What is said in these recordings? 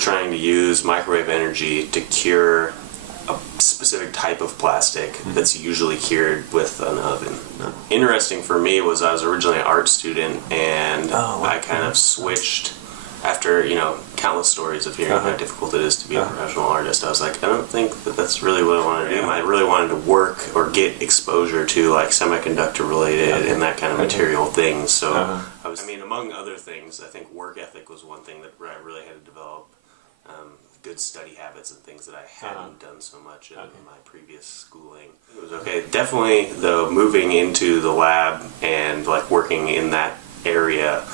trying to use microwave energy to cure a specific type of plastic that's usually cured with an oven. Interesting for me was I was originally an art student, and I kind of switched after, countless stories of hearing how difficult it is to be a professional artist. I was like, I don't think that that's really what I want to do. I really wanted to work or get exposure to like semiconductor related and that kind of material things. So among other things, I think work ethic was one thing that I really had to develop. Good study habits and things that I hadn't done so much in my previous schooling. It was okay. Definitely, though, moving into the lab and like working in that area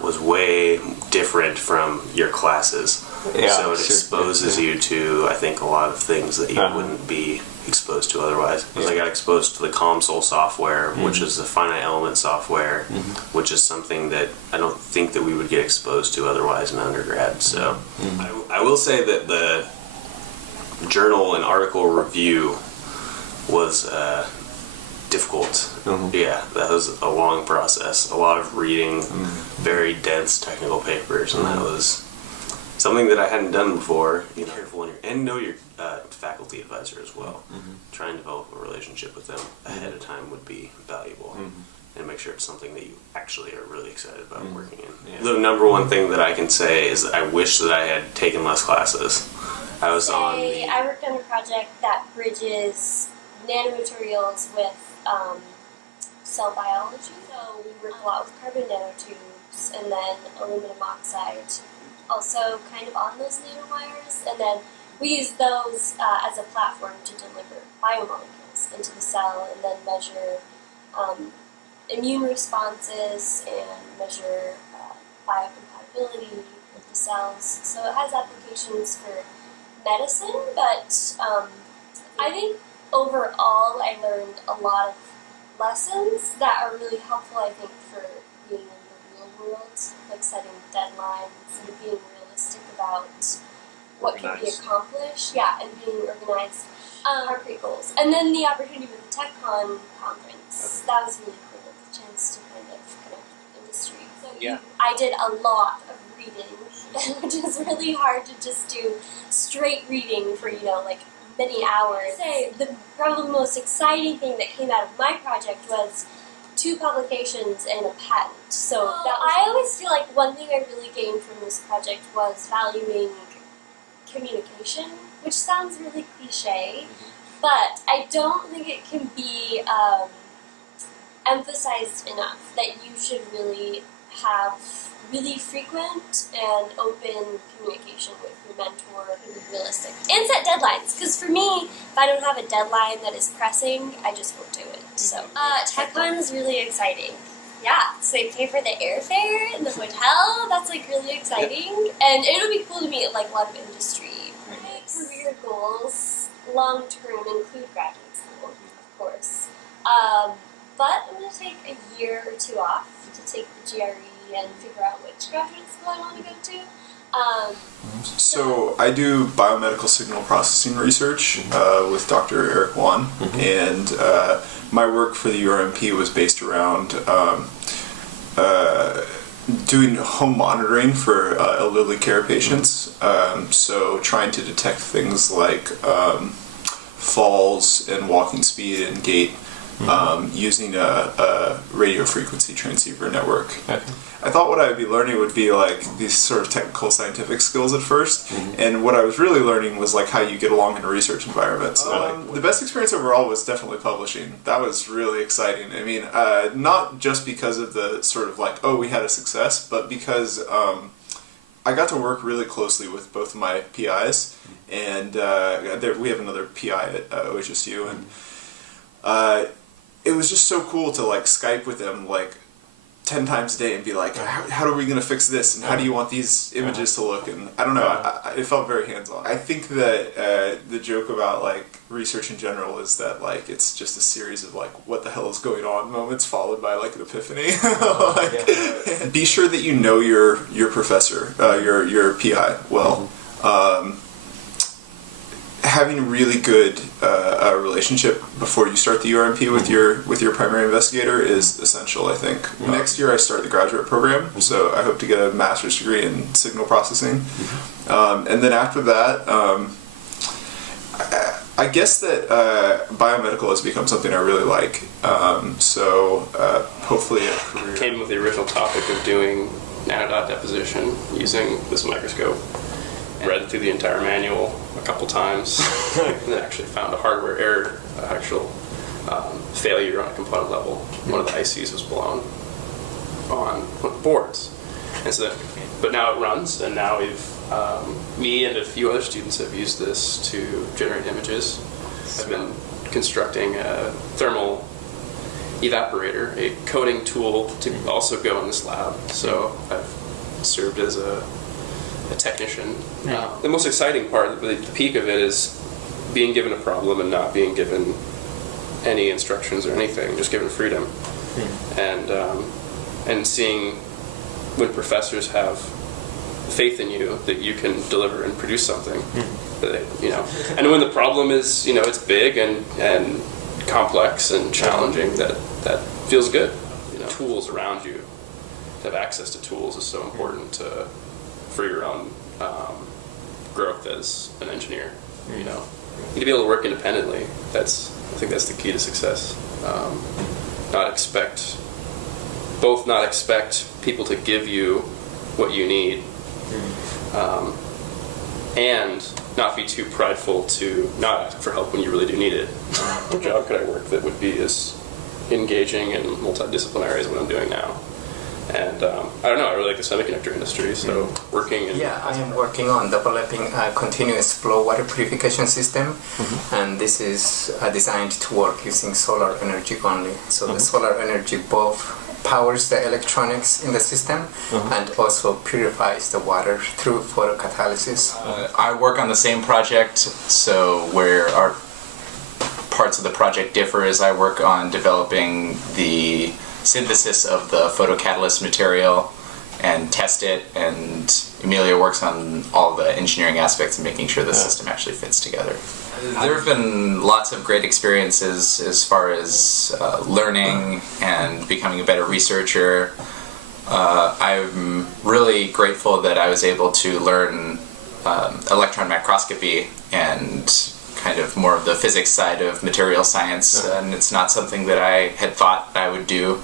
was way different from your classes. So it exposes you to, I think, a lot of things that you wouldn't be exposed to otherwise. Because I got exposed to the COMSOL software, which is the finite element software, which is something that I don't think that we would get exposed to otherwise in undergrad. So I will say that the journal and article review was difficult. Yeah, that was a long process. A lot of reading very dense technical papers, and that was something that I hadn't done before. Be careful and know your faculty advisor as well. Try and develop a relationship with them ahead of time would be valuable, and make sure it's something that you actually are really excited about working in. The number one thing that I can say is that I wish that I had taken less classes. I worked on a project that bridges nanomaterials with cell biology. So we work a lot with carbon nanotubes and then aluminum oxide, also kind of on those nanowires, and then we use those as a platform to deliver biomolecules into the cell and then measure immune responses and measure biocompatibility with the cells. So it has applications for medicine, but I think overall I learned a lot of lessons that are really helpful, I think, for being in the real world, like setting deadlines and being realistic about what can be accomplished, and being organized, concrete goals. And then the opportunity with the TechCon conference, that was really cool, the chance to kind of connect with industry. So I did a lot of reading, which is really hard to just do straight reading for, like many hours. I'd say the probably most exciting thing that came out of my project was 2 publications and a patent. So I always feel like one thing I really gained from this project was valuing communication, which sounds really cliche, but I don't think it can be emphasized enough that you should really have really frequent and open communication with your mentor and be realistic. And set deadlines, because for me, if I don't have a deadline that is pressing, I just won't do it. So, TechCon is really exciting. Yeah, so they pay for the airfare and the hotel. That's like really exciting, and it'll be cool to meet like a lot of industry. My career goals, long term, include graduate school, of course. But I'm gonna take a year or 2 off to take the GRE and figure out which graduate school I want to go to. So I do biomedical signal processing research with Dr. Eric Wan, and my work for the URMP was based around doing home monitoring for elderly care patients. So trying to detect things like falls and walking speed and gait using a radio frequency transceiver network. I thought what I would be learning would be like these sort of technical scientific skills at first, and what I was really learning was like how you get along in a research environment. So the best experience overall was definitely publishing. That was really exciting. I mean, not just because of the sort of like, oh, we had a success, but because I got to work really closely with both of my PIs, and we have another PI at OHSU, and it was just so cool to like Skype with them like 10 times a day and be like, how are we going to fix this, and how do you want these images to look, and I don't know, it felt very hands-on. I think that the joke about like research in general is that like it's just a series of like what the hell is going on moments followed by like an epiphany. Be sure that you know your professor, your PI well. having really good relationship before you start the URMP with your primary investigator is essential, I think. Next year I start the graduate program, so I hope to get a master's degree in signal processing. And then after that, I guess that biomedical has become something I really like. So hopefully a career. Came with the original topic of doing nanodot deposition using this microscope. Read through the entire manual a couple times, and then actually found a hardware error, actual failure on a component level. One of the ICs was blown on one of the boards, and so then, but now it runs, and now me and a few other students have used this to generate images. I've been constructing a thermal evaporator, a coating tool to also go in this lab. So I've served as a technician. The most exciting part, the peak of it, is being given a problem and not being given any instructions or anything, just given freedom. And seeing when professors have faith in you that you can deliver and produce something, that, and when the problem is, it's big and complex and challenging, that feels good. Tools around you, to have access to tools is so important for your own growth as an engineer. You need to be able to work independently. I think that's the key to success. Not expect people to give you what you need, and not be too prideful to not ask for help when you really do need it. What job could I work that would be as engaging and multidisciplinary as what I'm doing now? And I don't know, I really like the semiconductor industry, so working in... Yeah, I am working on developing a continuous flow water purification system, and this is designed to work using solar energy only. So the solar energy both powers the electronics in the system and also purifies the water through photocatalysis. I work on the same project, so where our parts of the project differ is I work on developing the synthesis of the photocatalyst material and test it, and Emilia works on all the engineering aspects and making sure the system actually fits together. There have been lots of great experiences as far as learning and becoming a better researcher. I'm really grateful that I was able to learn electron microscopy and kind of more of the physics side of material science, and it's not something that I had thought I would do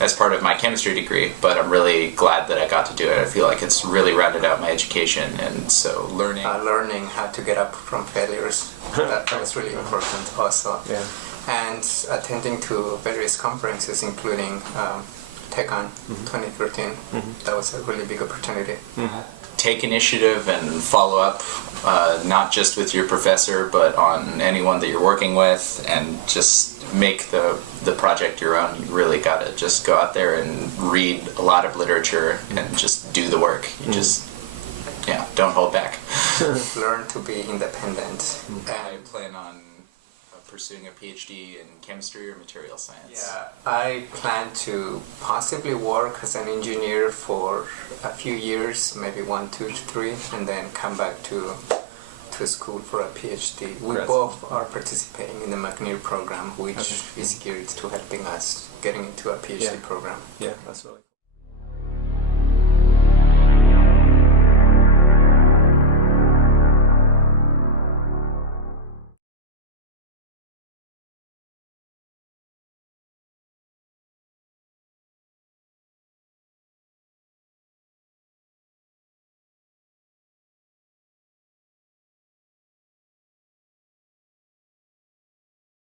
as part of my chemistry degree, but I'm really glad that I got to do it. I feel like it's really rounded out my education, and so learning Learning how to get up from failures, that was really important also. And attending to various conferences, including TechOn 2013, that was a really big opportunity. Take initiative and follow up, not just with your professor, but on anyone that you're working with, and just make the project your own. You really gotta just go out there and read a lot of literature and just do the work. You just, don't hold back. Learn to be independent. I plan on pursuing a PhD in chemistry or material science. I plan to possibly work as an engineer for a few years, maybe 1, 2, 3, and then come back to school for a PhD. We both are participating in the McNear program, which is geared to helping us getting into a PhD program. Yeah, that's really